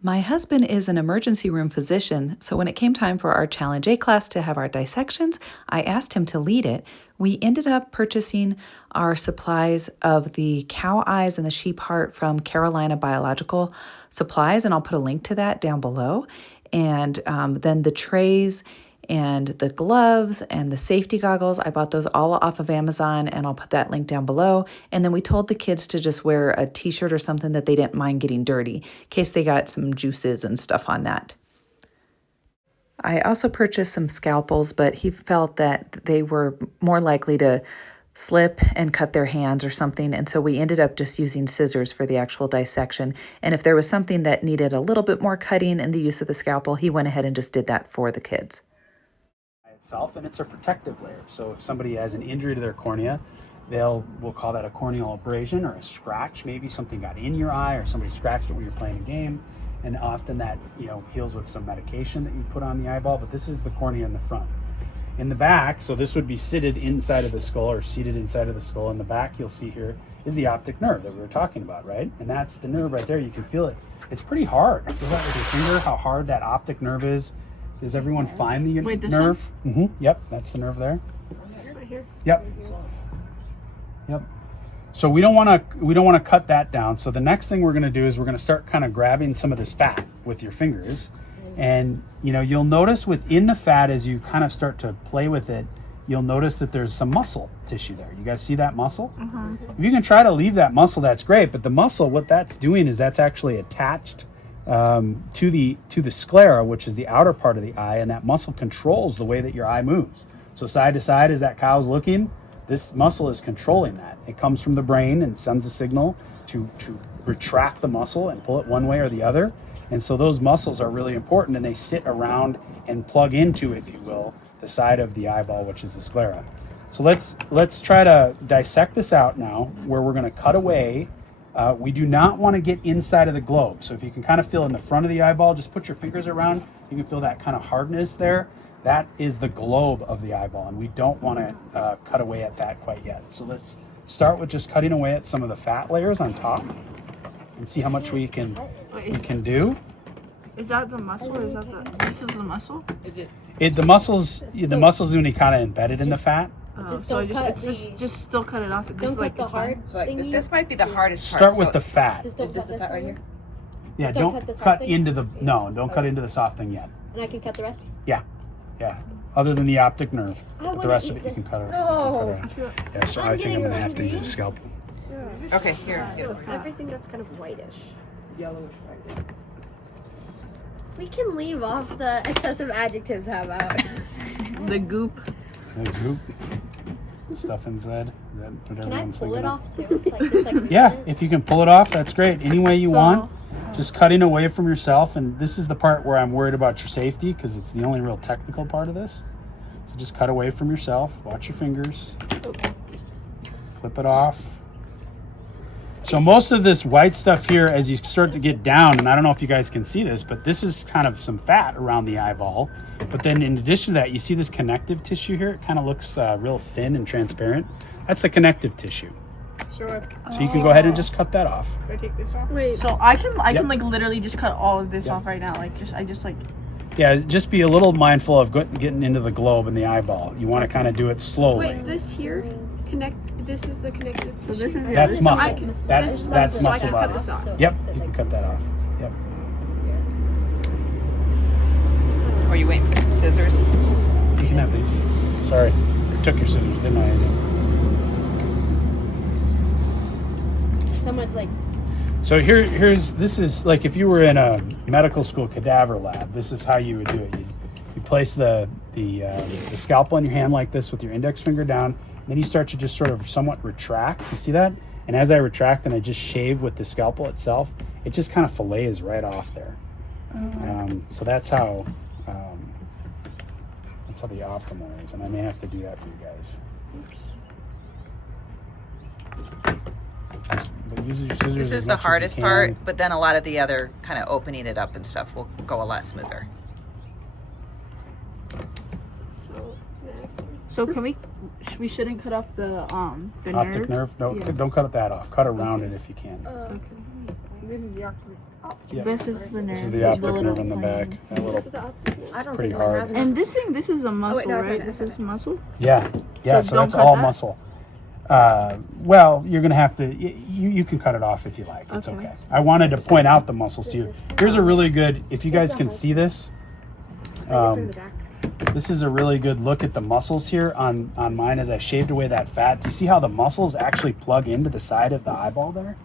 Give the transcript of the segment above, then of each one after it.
My husband is an emergency room physician, so when it came time for our Challenge A class to have our dissections, I asked him to lead it. We ended up purchasing our supplies of the cow eyes and the sheep heart from Carolina Biological Supplies, and I'll put a link to that down below. And then the trays and the gloves and the safety goggles, I bought those all off of Amazon, and I'll put that link down below. And then we told the kids to just wear a t-shirt or something that they didn't mind getting dirty, in case they got some juices and stuff on that. I also purchased some scalpels, but he felt that they were more likely to slip and cut their hands or something, and so we ended up just using scissors for the actual dissection. And if there was something that needed a little bit more cutting and the use of the scalpel, he went ahead and just did that for the kids. Itself, and it's a protective layer. So if somebody has an injury to their cornea, we'll call that a corneal abrasion or a scratch. Maybe something got in your eye or somebody scratched it when you're playing a game, and often that heals with some medication that you put on the eyeball. But this is the cornea in the front. In the back, so this would be seated inside of the skull or seated inside of the skull. In the back, you'll see here is the optic nerve that we were talking about, right? And that's the nerve right there. You can feel it. It's pretty hard. Feel that with your finger, how hard that optic nerve is. Does everyone find the nerve? Mm-hmm. Yep, that's the nerve there. Right here. Yep. Yep. So we don't want to cut that down. So the next thing we're going to do is we're going to start kind of grabbing some of this fat with your fingers, and you'll notice within the fat as you kind of start to play with it, you'll notice that there's some muscle tissue there. You guys see that muscle? Uh-huh. If you can try to leave that muscle, that's great. But the muscle, what that's doing is that's actually attached to the sclera, which is the outer part of the eye, and that muscle controls the way that your eye moves. So side to side as that cow's looking, this muscle is controlling that. It comes from the brain and sends a signal to retract the muscle and pull it one way or the other. And so those muscles are really important, and they sit around and plug into, if you will, the side of the eyeball, which is the sclera. So let's try to dissect this out now, where we're going to cut away. We do not want to get inside of the globe. So if you can kind of feel in the front of the eyeball, just put your fingers around. You can feel that kind of hardness there. That is the globe of the eyeball, and we don't want to cut away at that quite yet. So let's start with just cutting away at some of the fat layers on top and see how much we can do. Is that the muscle, or is that this is the muscle? Is it? The muscles when you kind of embedded in the fat. Just still cut it off. Don't cut the hard. So this might be the hardest part. Start with the fat. Is this the fat right here? Yeah, don't don't cut this cut hard thing? into the don't cut into the soft thing yet. And I can cut the rest? Yeah. Other than the optic nerve, I but the wanna rest of eat it you can this. cut it. No. Yeah, so I think I'm gonna have to use a scalpel. Okay, here. Everything that's kind of whitish. Yellowish right there. We can leave off the excessive adjectives, how about? The goop. The goop stuff inside. Is that what Can I everyone's pull it thinking of? off too? Like just like Yeah, if you can pull it off, that's great. Any way you want. Just cutting away from yourself, and this is the part where I'm worried about your safety because it's the only real technical part of this. So just cut away from yourself. Watch your fingers. Flip it off. So most of this white stuff here, as you start to get down, and I don't know if you guys can see this, but this is kind of some fat around the eyeball. But then in addition to that, you see this connective tissue here? It kind of looks real thin and transparent. That's the connective tissue. So you can go ahead and just cut that off. I take this off. Wait. So I can like literally just cut all of this off right now. Yeah, just be a little mindful of getting into the globe and the eyeball. You want to kind of do it slowly. Wait, this here this is the connective tissue. So this is That's muscle. That's That's so I muscle can cut body. this off. Yep, you can cut that off. Yep. Are you waiting for some scissors? You can have these. Sorry, I took your scissors, didn't I? so much like. So this is like if you were in a medical school cadaver lab. This is how you would do it. You place the scalpel in your hand like this with your index finger down. Then you start to just sort of somewhat retract. You see that? And as I retract and I just shave with the scalpel itself, it just kind of fillets right off there. So that's how the optimal is, and I may have to do that for you guys. But use your scissors This as is the much as you hardest can. part, but then a lot of the other kind of opening it up and stuff will go a lot smoother. So can we shouldn't cut off the Optic nerve? No, Yeah. don't cut that off. Cut around it if you can. Okay. This is the optic. Yeah. This is the nerve. This is the optic nerve in the back. That little, I don't pretty think mine hard. has it. And this is a muscle, no, it's right? not. This is muscle. yeah. So don't that's cut all that? muscle. Well, you're gonna have to. You can cut it off if you like. It's okay. I wanted to point out the muscles to you. Here's a really good. If you guys can see this, It's in the back. this is a really good look at the muscles here on mine as I shaved away that fat. Do you see how the muscles actually plug into the side of the eyeball there?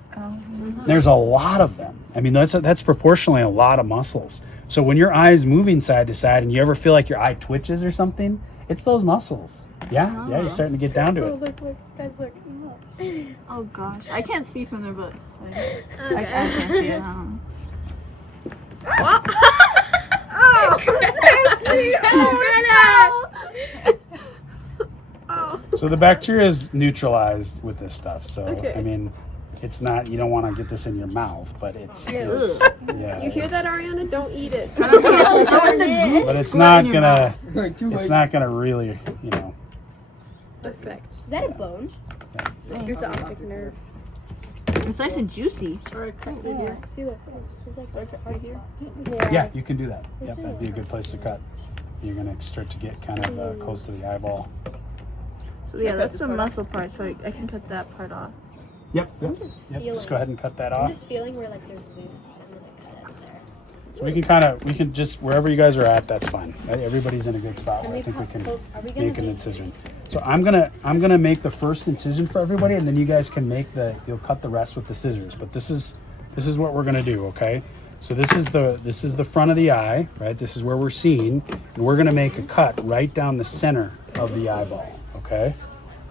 There's a lot of them. I mean, that's proportionally a lot of muscles. So when your eye is moving side to side and you ever feel like your eye twitches or something, it's those muscles. Yeah, you're starting to get down to it. Look, guys, look. Oh gosh, I can't see from there, but like, I can't see it. So the bacteria is neutralized with this stuff. So I mean, it's not. You don't want to get this in your mouth, but it's yeah. You hear that, Ariana? Don't eat it. But it's not gonna. It's not gonna really, you know. Effect. Is that a bone? It's the optic nerve. It's nice and juicy. Yeah. See, look. It's like right here. Yeah, you can do that. Yep, that'd be a good place to cut. You're gonna start to get kind of close to the eyeball. So yeah, that's the muscle part. So I can cut that part off. Yep. just Just feeling- go ahead and cut that I'm off. just feeling where like there's loose and then I cut it there. So we can just wherever you guys are at, that's fine. Right? Everybody's in a good spot where I think we can Are we gonna make an be- incision. So I'm gonna make the first incision for everybody, and then you guys can you'll cut the rest with the scissors. But this is what we're gonna do, okay? So this is the front of the eye, right? This is where we're seeing, and we're gonna make a cut right down the center of the eyeball, okay?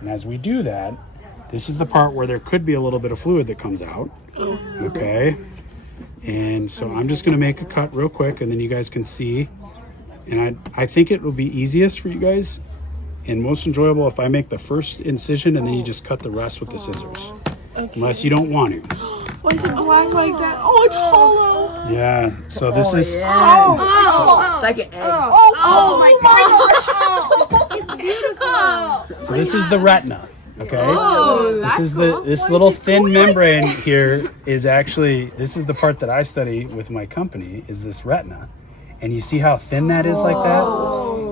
And as we do that, this is the part where there could be a little bit of fluid that comes out, okay? And so I'm just gonna make a cut real quick, and then you guys can see. And I think it will be easiest for you guys and most enjoyable if I make the first incision and then you just cut the rest with the scissors. Unless you don't want to. Why is it black like that? Oh, it's hollow. Yeah, so this is, It's like an egg. Oh my gosh! It's beautiful. so this is the retina, okay? This is cool. this little thin membrane here is actually, this is the part that I study with my company, is this retina. And you see how thin that is like that?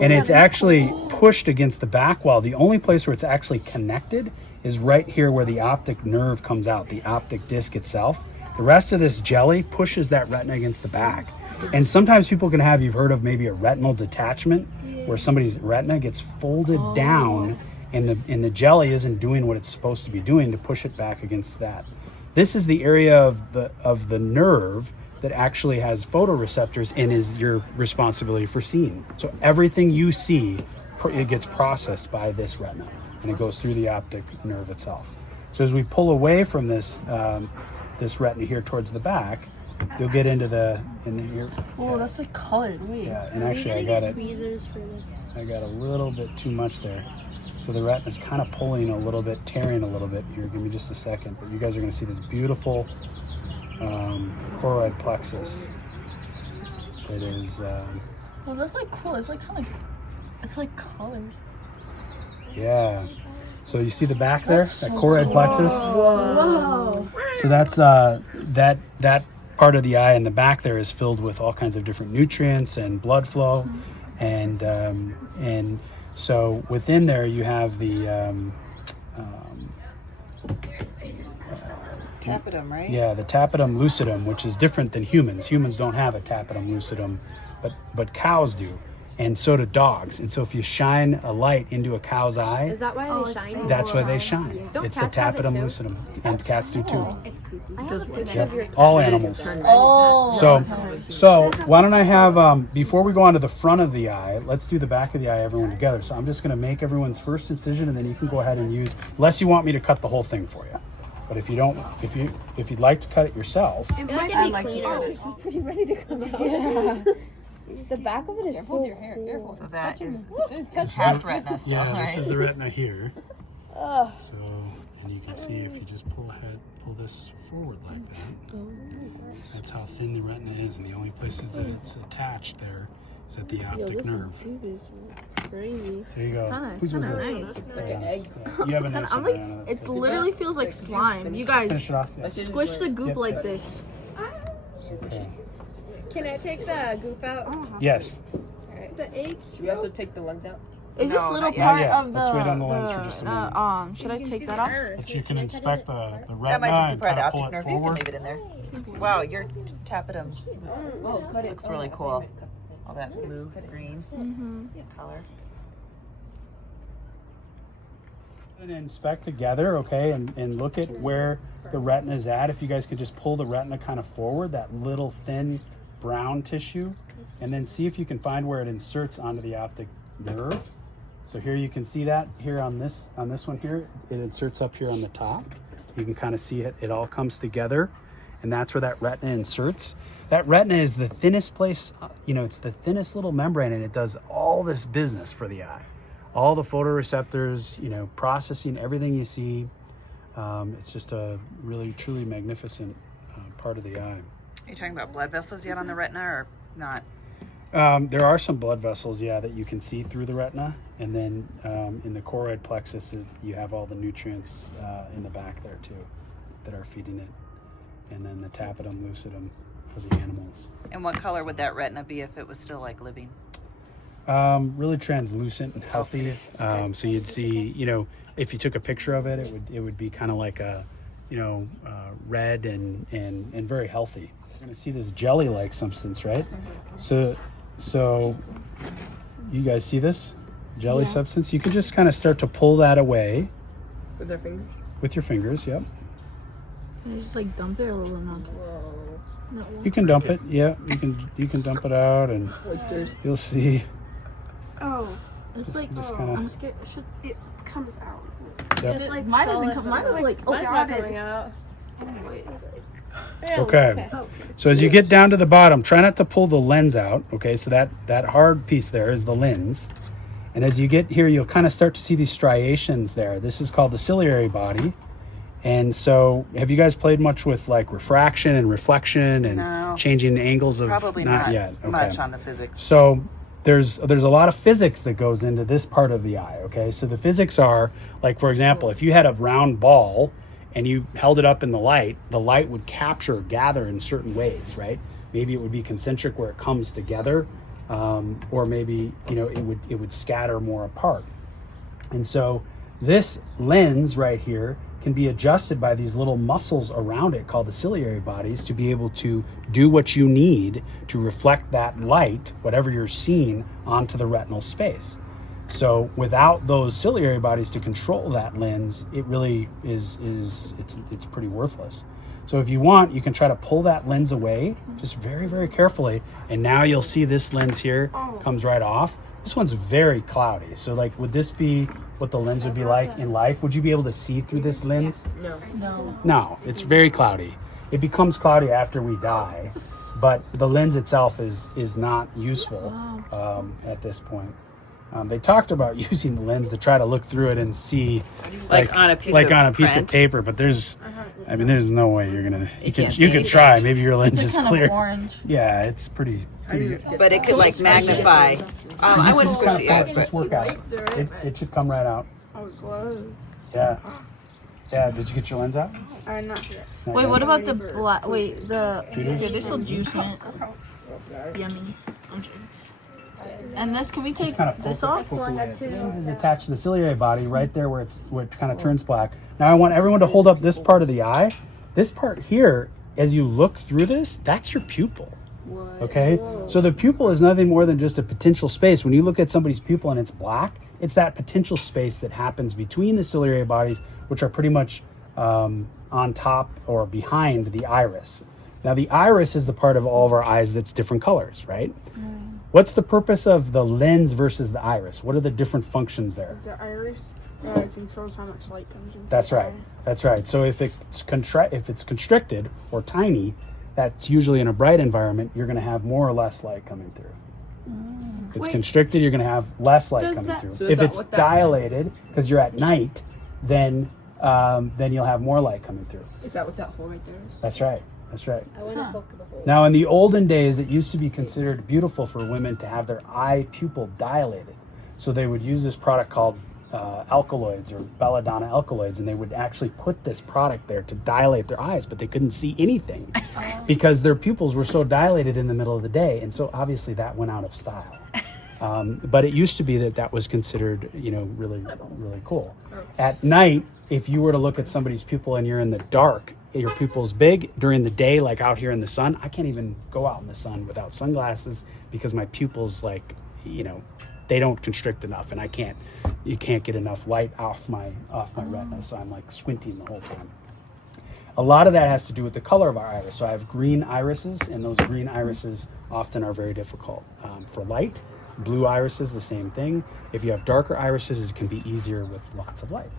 And it's actually pushed against the back wall. The only place where it's actually connected is right here where the optic nerve comes out, the optic disc itself. The rest of this jelly pushes that retina against the back. And sometimes people can have, you've heard of maybe a retinal detachment, where somebody's retina gets folded down and the jelly isn't doing what it's supposed to be doing to push it back against that. This is the area of the nerve that actually has photoreceptors and is your responsibility for seeing. So everything you see, it gets processed by this retina, and it goes through the optic nerve itself. So as we pull away from this this retina here towards the back, you'll get into here. Oh, that's like colored. Wait. Yeah, and actually I got Tweezers for the... I got a little bit too much there. So the retina's kind of pulling a little bit, tearing a little bit here. Give me just a second, but you guys are going to see this beautiful choroid plexus. It is, Well, that's like cool. It's like kind of, it's like colored. yeah. So you see the back there, that choroid plexus. Whoa. So that's that part of the eye in the back there is filled with all kinds of different nutrients and blood flow, and so within there you have the Tapetum, right? yeah, the tapetum lucidum, which is different than humans. Humans don't have a tapetum lucidum, but cows do, and so do dogs. And so if you shine a light into a cow's eye, Is that why they shine? that's why they shine. Don't It's the cats have it tapetum too? lucidum, and cats do too. It's creepy. I have a picture of your cat. All animals. Oh. So why don't I have, before we go on to the front of the eye, let's do the back of the eye, everyone together. So I'm just going to make everyone's first incision, and then you can go ahead and use, unless you want me to cut the whole thing for you. But if you don't, if you'd like to cut it yourself, It might I be cleaner. This is pretty ready to come out. The back of it is so cool. So that is half retina still, right? the retina here. So, and you can see if you just pull this forward like that. That's how thin the retina is, and the only places that it's attached there is at the optic nerve. Crazy. There you go. It's kind of nice. Like an egg. You have a nice I'm one, like, Diana, that's it good. literally feels like slime. You guys Finish it off. Yeah. squish the goop Yep. like this. Okay. Can I take the goop out? Yes. The egg. Should we also take the lens out? Is this No, little not yet. part Not yet. of the? Let's wait on the lens for just a minute. Should I take that off? But you can inspect the That retina might just be and part of the kind of pull optic it nerve. You can forward. leave it in there. Wow, you're tapping them. Oh, cut it. Looks really cool. All that blue, green color. And inspect together, okay, and look at where the retina is at. If you guys could just pull the retina kind of forward, that little thin brown tissue, and then see if you can find where it inserts onto the optic nerve. So here you can see that here on this one here, it inserts up here on the top. You can kind of see it, it all comes together, and that's where that retina inserts. That retina is the thinnest place, it's the thinnest little membrane, and it does all this business for the eye. All the photoreceptors, processing everything you see. It's just a really, truly magnificent part of the eye. Are you talking about blood vessels yet on the retina or not? There are some blood vessels, yeah, that you can see through the retina. And then in the choroid plexus, you have all the nutrients in the back there too that are feeding it. And then the tapetum lucidum for the animals. And what color would that retina be if it was still like living? Really translucent and healthy. So you'd see, if you took a picture of it, it would be kind of like a, red and very healthy. You're gonna see this jelly-like substance, right? So you guys see this jelly substance? You can just kind of start to pull that away With our fingers? with your fingers. Yep. Can you just like dump it a little not? No. You can dump it. Yeah, you can dump it out, and Oysters. you'll see. Oh, it's like just kinda- I'm scared. It comes out. Yep. It's like mine doesn't come. Mine is like Mine's not dotted. coming out. Okay. So as you get down to the bottom, try not to pull the lens out. Okay, so that hard piece there is the lens. And as you get here, you'll kind of start to see these striations there. This is called the ciliary body. And so have you guys played much with like refraction and reflection and No. changing angles of? Probably not yet. Okay. much on the physics. So there's a lot of physics that goes into this part of the eye, okay? So the physics are, like, for example, if you had a round ball and you held it up in the light would capture, gather in certain ways, right? Maybe it would be concentric where it comes together, or maybe, it would scatter more apart. And so this lens right here can be adjusted by these little muscles around it called the ciliary bodies to be able to do what you need to reflect that light, whatever you're seeing, onto the retinal space. So without those ciliary bodies to control that lens, it really it's pretty worthless. So if you want, you can try to pull that lens away just very, very carefully, and now you'll see this lens here comes right off. This one's very cloudy. So like, would this be what the lens would be like in life? Would you be able to see through this lens? No. No, it's very cloudy. It becomes cloudy after we die, but the lens itself is not useful at this point. They talked about using the lens to try to look through it and see, Like on a piece like of on a piece print? of paper. But there's no way you're gonna. You can't you see could try. Maybe your lens is Kind clear. of orange. Yeah, it's pretty. But it could like magnify. I wouldn't Just squish kind it of yet. pull it, just work out. It should come right out. Oh, it glows. Yeah. Yeah. Did you get your lens out? Not yet. Not Wait, yet? what about the black? Wait, the Judas? yeah, there's still juice in it. Yummy. I'm joking. And this, can we take Just kind of this poke off? away. The lens is attached to the ciliary body right there where it kind of turns black. Now I want everyone to hold up this part of the eye. This part here, as you look through this, that's your pupil. Okay? So the pupil is nothing more than just a potential space. When you look at somebody's pupil and it's black, it's that potential space that happens between the ciliary bodies, which are pretty much on top or behind the iris. Now the iris is the part of all of our eyes that's different colors, right? What's the purpose of the lens versus the iris? What are the different functions there? The iris controls how much light comes in. That's right. That's right. So if it's constricted or tiny, that's usually in a bright environment, you're going to have more or less light coming through. If it's constricted, you're going to have less light coming through. So is If that it's what that- dilated, because you're at night, then you'll have more light coming through. Is that what that hole right there is? That's right. That's right. I want to poke the hole. Now, in the olden days, it used to be considered beautiful for women to have their eye pupil dilated. So they would use this product called alkaloids or belladonna alkaloids, and they would actually put this product there to dilate their eyes, but they couldn't see anything because their pupils were so dilated in the middle of the day, and so obviously that went out of style. But it used to be that was considered, really, really cool. At night, if you were to look at somebody's pupil and you're in the dark, your pupil's big. During the day, like out here in the sun, I can't even go out in the sun without sunglasses because my pupils, they don't constrict enough, and you can't get enough light off my retina, so I'm like squinting the whole time. A lot of that has to do with the color of our iris. So I have green irises, and those green irises often are very difficult for light. Blue irises, the same thing. If you have darker irises, it can be easier with lots of light.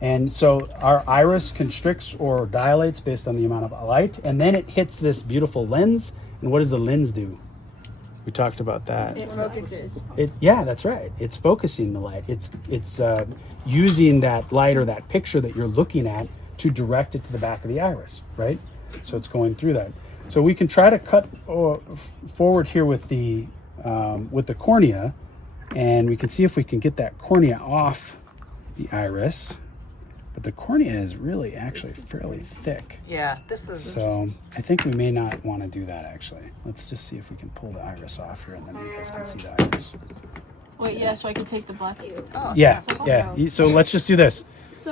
And so our iris constricts or dilates based on the amount of light, and then it hits this beautiful lens. And what does the lens do? We talked about that. It focuses. Yeah, that's right. It's focusing the light. It's using that light or that picture that you're looking at to direct it to the back of the iris, right? So it's going through that. So we can try to cut forward here with the cornea, and we can see if we can get that cornea off the iris. But the cornea is really actually fairly thick. Yeah, this was. So I think we may not want to do that actually. Let's just see if we can pull the iris off here, and then you guys can see the iris. Wait, yeah, so I can take the black. Oh, Yeah. So let's just do this.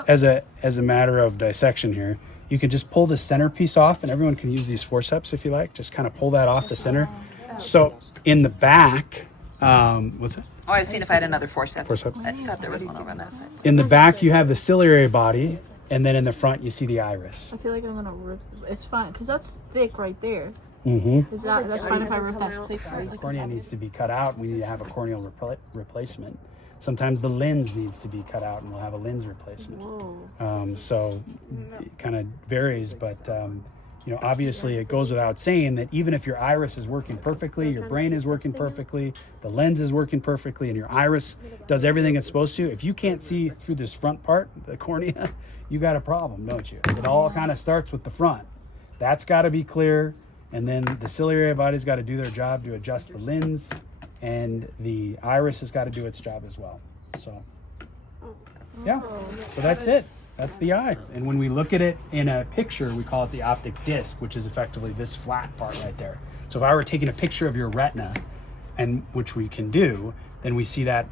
As a matter of dissection here, you can just pull the centerpiece off, and everyone can use these forceps if you like. Just kind of pull that off the center. So in the back, what's that? Oh, I was seeing if I had another forceps. Forceps. I thought there was one over on that side. In the back, you have the ciliary body, and then in the front, you see the iris. I feel like I'm gonna rip. It's fine, because that's thick right there. Mm-hmm. That's fine if I rip that thick right The cornea needs to be cut out. We need to have a corneal replacement. Sometimes the lens needs to be cut out, and we'll have a lens replacement. So it kind of varies, but obviously it goes without saying that even if your iris is working perfectly, your brain is working perfectly, the lens is working perfectly, and your iris does everything it's supposed to, if you can't see through this front part, the cornea, you got a problem, don't you? It all kind of starts with the front. That's got to be clear, and then the ciliary body's got to do their job to adjust the lens, and the iris has got to do its job as well. So, yeah, so that's it. That's the eye. And when we look at it in a picture, we call it the optic disc, which is effectively this flat part right there. So if I were taking a picture of your retina, and which we can do, then we see that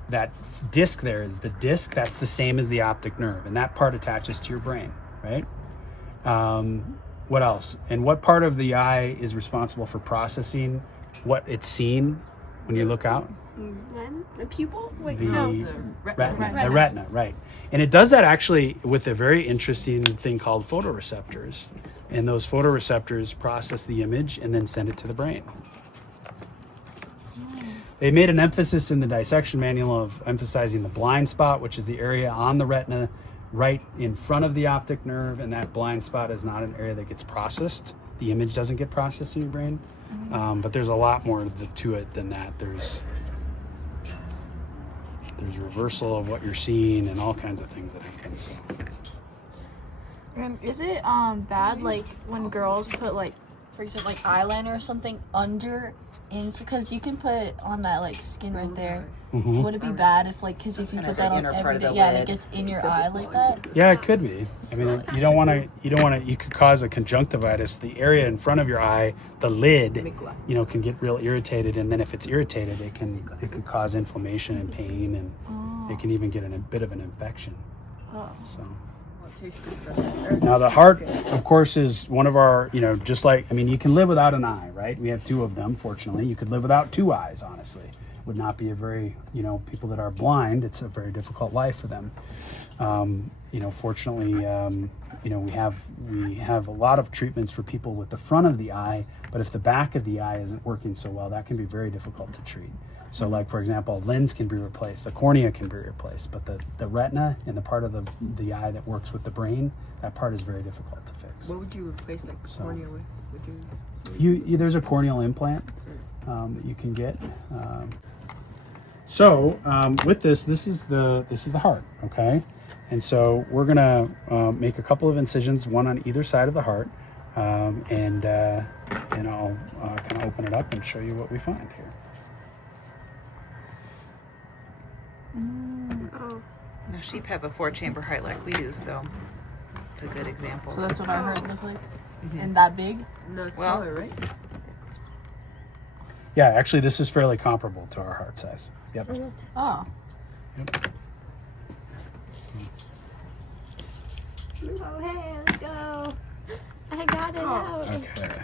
disc there is the disc. That's the same as the optic nerve, and that part attaches to your brain, right? What else? And what part of the eye is responsible for processing what it's seeing when you look out? The pupil? Wait, The no. retina. The retina, right. And it does that actually with a very interesting thing called photoreceptors. And those photoreceptors process the image and then send it to the brain. They made an emphasis in the dissection manual of emphasizing the blind spot, which is the area on the retina right in front of the optic nerve, and that blind spot is not an area that gets processed. The image doesn't get processed in your brain. But there's a lot more to it than that. There's reversal of what you're seeing and all kinds of things that happen. So. And is it bad like when girls put like, for example, like eyeliner or something under, because you can put on that like skin right there. Mm-hmm. Would it be bad if like, because if you put that on everything, and it gets in your eye like that? Yeah, it could be. I mean, you don't want to. You could cause a conjunctivitis. The area in front of your eye, the lid, can get real irritated, and then if it's irritated, it can cause inflammation and pain, and it can even get a bit of an infection. So. Now the heart, of course, is one of our, just like, you can live without an eye, right? We have two of them, fortunately. You could live without two eyes, honestly. Would not be a very, people that are blind, it's a very difficult life for them. Fortunately, we have a lot of treatments for people with the front of the eye, but if the back of the eye isn't working so well, that can be very difficult to treat. So like, for example, a lens can be replaced, the cornea can be replaced, but the retina and the part of the eye that works with the brain, that part is very difficult to fix. What would you replace like cornea with? There's a corneal implant that you can get. So with this is the heart, okay? And so we're gonna make a couple of incisions, one on either side of the heart, and I'll kind of open it up and show you what we find here. Now, sheep have a 4-chamber heart like we do, so it's a good example. So that's what I heard it looked like. And that big? No, it's Well- smaller, right? Yeah, actually, this is fairly comparable to our heart size. Yep. Oh. Oh, hey, let's go. I got it out. Okay.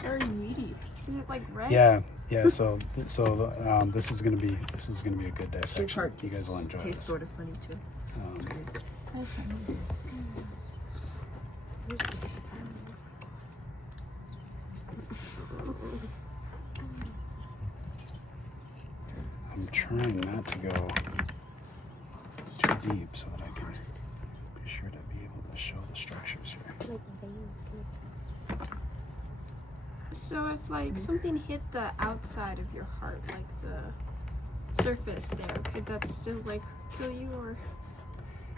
Very meaty. Is it like red? Yeah. So this is gonna be a good dissection. You guys will enjoy Tastes this. sort of funny too. I'm trying not to go too deep so that I can be sure to be able to show the structures here. So if like something hit the outside of your heart, like the surface there, could that still like kill you or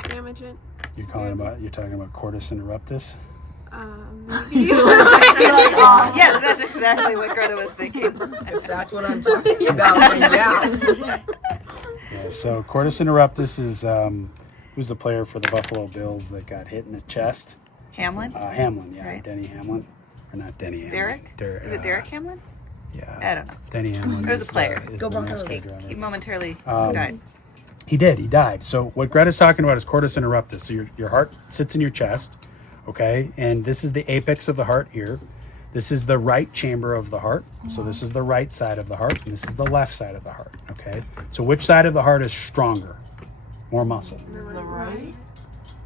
damage it? You're talking about cordis interruptus. Maybe. Yes, that's exactly what Greta was thinking. That's what I'm talking about. Yeah. Yeah. So cordis interruptus is who's the player for the Buffalo Bills that got hit in the chest? Hamlin? Hamlin. Yeah, Right. Denny Hamlin. Or not Denny Hamlin. Derek? Is it Derek Hamlin? Yeah. I don't know. Denny Hamlin. It was is a player. The, is Go the Broncos. NASCAR driver. He momentarily died. He died. So what Greta's talking about is cordis interruptus. So your heart sits in your chest, okay? And this is the apex of the heart here. This is the right chamber of the heart. So this is the right side of the heart, and this is the left side of the heart, okay? So which side of the heart is stronger? More muscle. The right?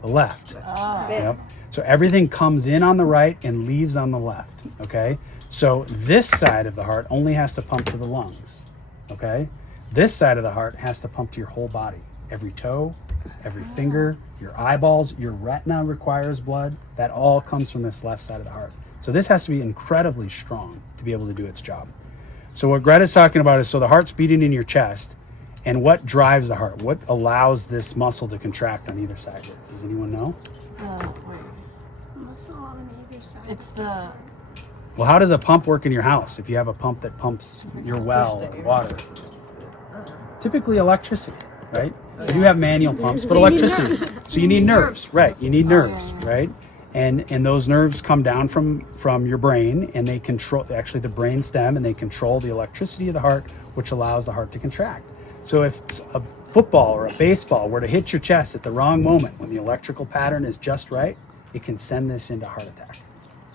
The left. Oh. Yep. So everything comes in on the right and leaves on the left, okay? So this side of the heart only has to pump to the lungs, okay? This side of the heart has to pump to your whole body. Every toe, every finger, your eyeballs, your retina requires blood. That all comes from this left side of the heart. So this has to be incredibly strong to be able to do its job. So what Greta's talking about is, so the heart's beating in your chest, and what drives the heart? What allows this muscle to contract on either side? Does anyone know? Wait. Muscle on either side. It's the. Well, how does a pump work in your house if you have a pump that pumps your well or water? Typically electricity, right? We do have manual pumps, but electricity. So you need nerves, right? You need nerves, right? And those nerves come down from your brain, and they control actually the brain stem, and they control the electricity of the heart, which allows the heart to contract. So if a football or a baseball were to hit your chest at the wrong moment, when the electrical pattern is just right, it can send this into heart attack,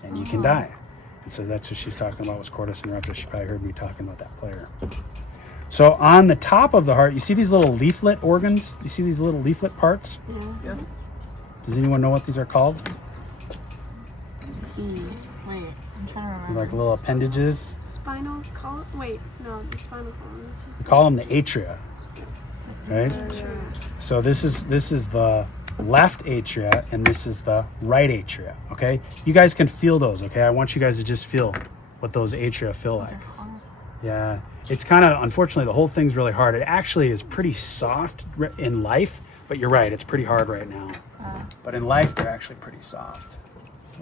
and you can die. And so that's what she's talking about was cordis interruptus. She probably heard me talking about that player. So on the top of the heart, you see these little leaflet organs? You see these little leaflet parts? Yeah. Does anyone know what these are called? Wait, I'm trying to remember. Like little appendages. Spinal column? Wait, no, the spinal column. We call them the atria, right? So this is the left atria, and this is the right atria, okay? You guys can feel those, okay? I want you guys to just feel what those atria feel like. Yeah, it's kind of, unfortunately, the whole thing's really hard. It actually is pretty soft in life, but you're right, it's pretty hard right now. But in life, they're actually pretty soft. So,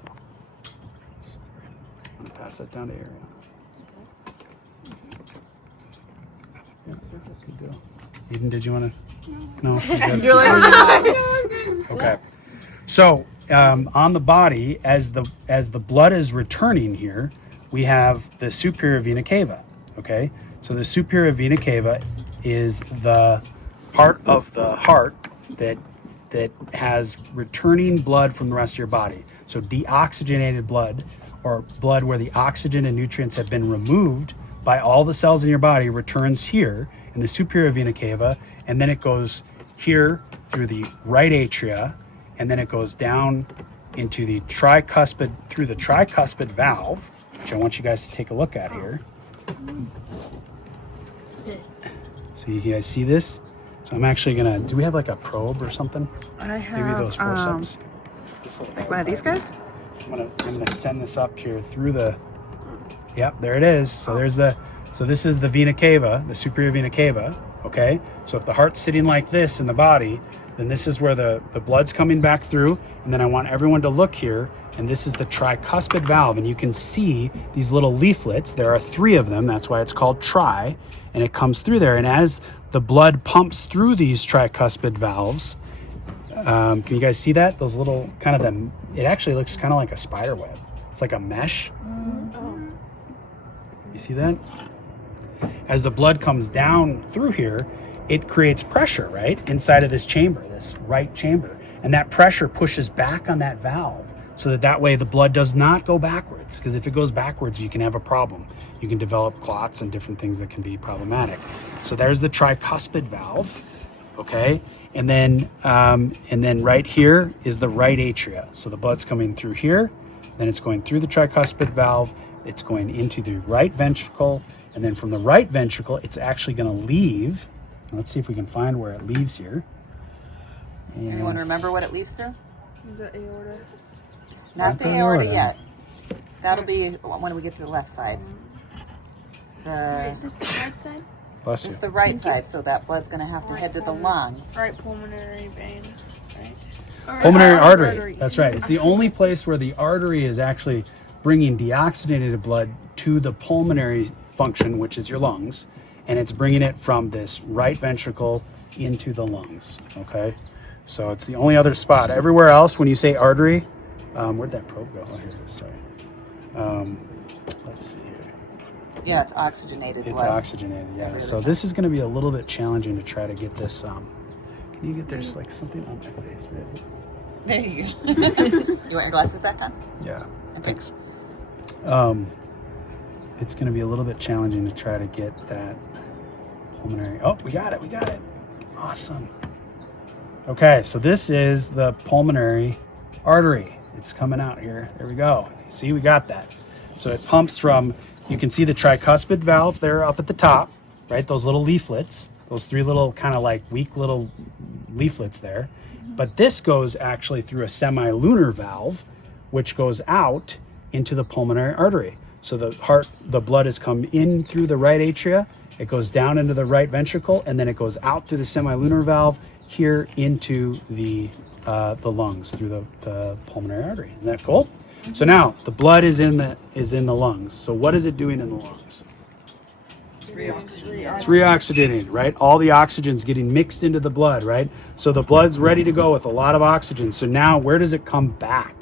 I'm gonna pass that down to Ariana. Yeah, good deal. Eden, did you want to? No. You're like, Okay. So on the body, as the blood is returning here, we have the superior vena cava. Okay. So the superior vena cava is the part of the heart that has returning blood from the rest of your body. So deoxygenated blood, or blood where the oxygen and nutrients have been removed by all the cells in your body, returns here in the superior vena cava, and then it goes here through the right atria, and then it goes down into the tricuspid, through the tricuspid valve, which I want you guys to take a look at here. So you guys see this? So I'm actually gonna, do we have like a probe or something? I have Maybe those forceps. This little like one of these guys. I'm gonna send this up here through the, yep, there it is. So there's the, so this is the vena cava, the superior vena cava, okay? So if the heart's sitting like this in the body, then this is where the blood's coming back through, and then I want everyone to look here and this is the tricuspid valve. And you can see these little leaflets. There are 3 of them. That's why it's called tri, and it comes through there. And as the blood pumps through these tricuspid valves, can you guys see that? Those little kind of them. It actually looks kind of like a spider web. It's like a mesh. You see that? As the blood comes down through here, it creates pressure, right? Inside of this chamber, this right chamber. And that pressure pushes back on that valve so that way the blood does not go backwards. Because if it goes backwards, you can have a problem. You can develop clots and different things that can be problematic. So there's the tricuspid valve, okay? And then right here is the right atria. So the blood's coming through here, then it's going through the tricuspid valve, it's going into the right ventricle, and then from the right ventricle, it's actually going to leave. Let's see if we can find where it leaves here. And Anyone remember what it leaves through? The aorta. Not the aorta yet. That'll be when we get to the left side. Right, this is the right side? Bless you. It's the right side, so that blood's going to have to head to the lungs. Right pulmonary vein. Right. Pulmonary artery. That's right. It's the only place where the artery is actually bringing deoxygenated blood to the pulmonary function, which is your lungs, and it's bringing it from this right ventricle into the lungs. Okay, so it's the only other spot. Everywhere else, when you say artery, where'd that probe go? Oh, here it is. Sorry. Let's see here. Yeah, it's oxygenated It's blood. oxygenated. Yeah. So this is going to be a little bit challenging to try to get this. Can you get there's like something on my face, right? There you go. You want your glasses back on? Yeah. Okay. Thanks. It's going to be a little bit challenging to try to get that pulmonary. Oh, we got it. We got it. Awesome. Okay, so this is the pulmonary artery. It's coming out here. There we go. See, we got that. So it pumps from, you can see the tricuspid valve there up at the top, right? Those little leaflets, those 3 little kind of like weak little leaflets there. But this goes actually through a semilunar valve, which goes out into the pulmonary artery. So the blood has come in through the right atria, it goes down into the right ventricle, and then it goes out through the semilunar valve here into the lungs through the pulmonary artery. Isn't that cool? So now the blood is in the lungs. So what is it doing in the lungs? It's reoxygenating, right? All the oxygen's getting mixed into the blood, right? So the blood's ready to go with a lot of oxygen. So now where does it come back?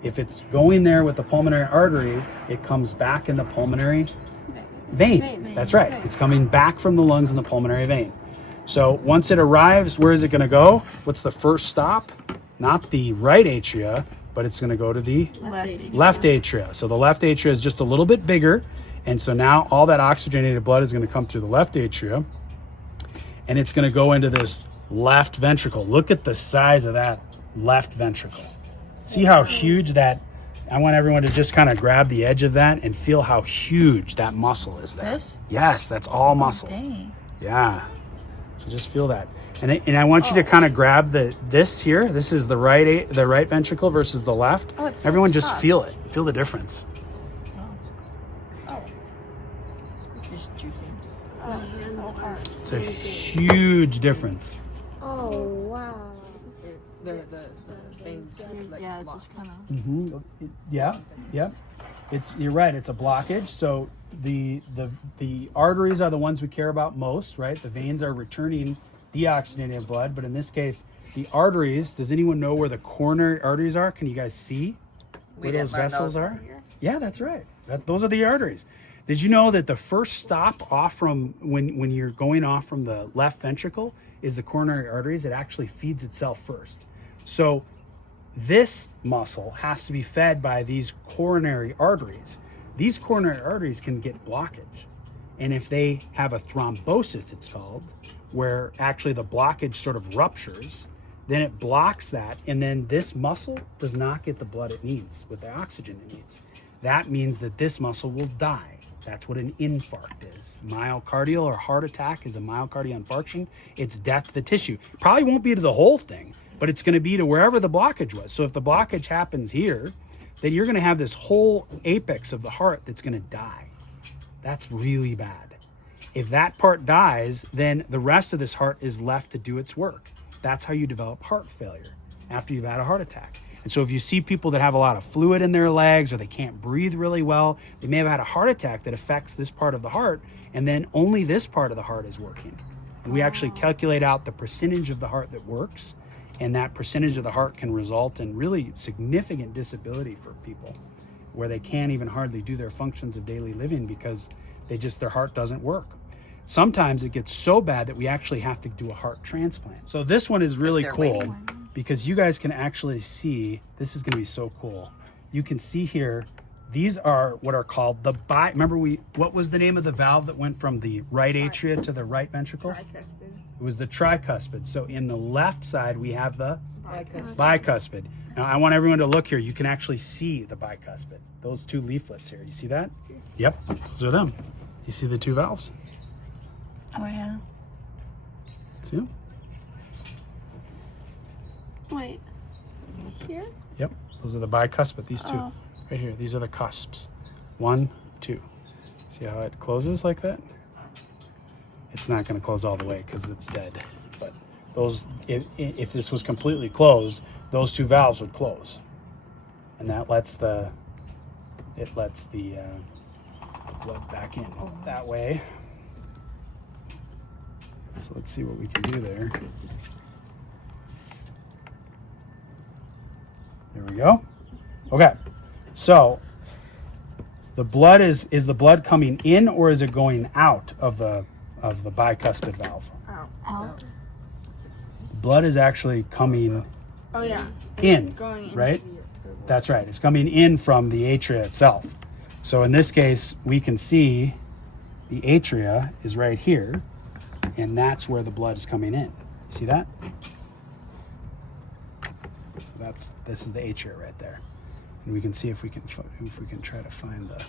If it's going there with the pulmonary artery, it comes back in the pulmonary vein. That's right. It's coming back from the lungs in the pulmonary vein. So once it arrives, where is it going to go? What's the first stop? Not the right atria, but it's going to go to the left atria. So the left atria is just a little bit bigger. And so now all that oxygenated blood is going to come through the left atria, and it's going to go into this left ventricle. Look at the size of that left ventricle. See how huge that, I want everyone to just kind of grab the edge of that and feel how huge that muscle is there. This? Yes, that's all muscle. Dang. Yeah. So just feel that. And I want you to kind of grab this here. This is the right ventricle versus the left. Oh, it's so Everyone just tough. feel it. Feel the difference. It's juicy. So hard. It's a huge difference. Oh, wow. The veins. Like, Yeah, block. just kind of. Mm-hmm. Yeah. You're right. It's a blockage. So the arteries are the ones we care about most, right? The veins are returning deoxygenated blood, but in this case, the arteries. Does anyone know where the coronary arteries are? Can you guys see where those vessels are? Yeah, that's right. Those are the arteries. Did you know that the first stop off from when you're going off from the left ventricle is the coronary arteries? It actually feeds itself first. So this muscle has to be fed by these coronary arteries. These coronary arteries can get blockage. And if they have a thrombosis, it's called, where actually the blockage sort of ruptures, then it blocks that. And then this muscle does not get the blood it needs with the oxygen it needs. That means that this muscle will die. That's what an infarct is. Myocardial or heart attack is a myocardial infarction. It's death to the tissue. Probably won't be to the whole thing, but it's going to be to wherever the blockage was. So if the blockage happens here, then you're going to have this whole apex of the heart that's going to die. That's really bad. If that part dies, then the rest of this heart is left to do its work. That's how you develop heart failure after you've had a heart attack. And so if you see people that have a lot of fluid in their legs or they can't breathe really well, they may have had a heart attack that affects this part of the heart, and then only this part of the heart is working. And we actually calculate out the percentage of the heart that works, and that percentage of the heart can result in really significant disability for people where they can't even hardly do their functions of daily living because their heart doesn't work. Sometimes it gets so bad that we actually have to do a heart transplant. So this one is really they're cool waiting. because you guys can actually see, this is going to be so cool. You can see here, these are what are called the remember what was the name of the valve that went from the right atria to the right ventricle? Tricuspid. It was the tricuspid. So in the left side, we have the Bicuspid. bicuspid. Now I want everyone to look here. You can actually see the bicuspid. Those two leaflets here. You see that? Yep, those are them. You see the two valves? Oh yeah. See them? Wait. Here? Yep, those are the bicuspid, these two. Oh. Right here, these are the cusps. 1, 2. See how it closes like that? It's not gonna close all the way because it's dead. But those, if this was completely closed, those two valves would close. And that lets the blood back in that way. So let's see what we can do there. There we go. Okay, so the blood is the blood coming in or is it going out of the bicuspid valve? Out. Blood is actually coming Oh yeah. in, Going into right? the That's right. It's coming in from the atria itself. So in this case, we can see the atria is right here, and that's where the blood is coming in. See that? So this is the atria right there, and we can see if we can try to find the.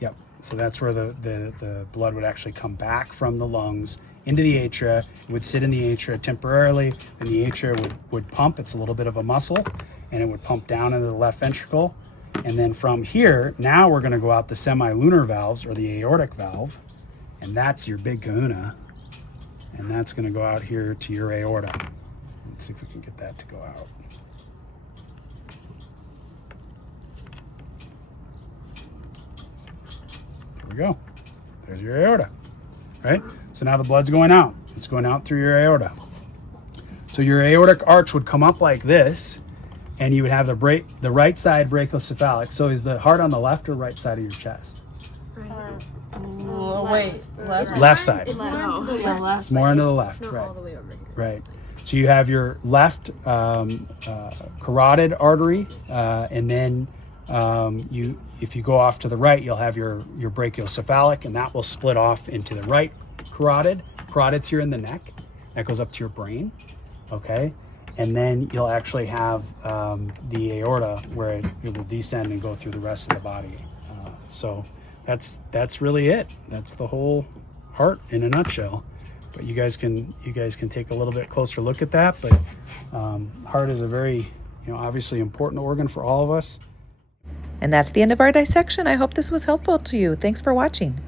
Yep. So that's where the blood would actually come back from the lungs into the atria. It would sit in the atria temporarily, and the atria would pump. It's a little bit of a muscle, and it would pump down into the left ventricle. And then from here, now we're going to go out the semilunar valves or the aortic valve, and that's your big kahuna. And that's going to go out here to your aorta. Let's see if we can get that to go out. Here we go. There's your aorta, right? So now the blood's going out. It's going out through your aorta. So your aortic arch would come up like this, and you would have the right side brachiocephalic. So is the heart on the left or right side of your chest? Wait, left. Left side. It's more into the left. It's more into the It's left, not right? all the way over here. Right. So you have your left carotid artery, and then if you go off to the right, you'll have your brachiocephalic, and that will split off into the right carotid. Carotid's here in the neck. That goes up to your brain. Okay. And then you'll actually have the aorta where it will descend and go through the rest of the body. So that's really it. That's the whole heart in a nutshell. But you guys can take a little bit closer look at that. But heart is a very obviously important organ for all of us. And that's the end of our dissection. I hope this was helpful to you. Thanks for watching.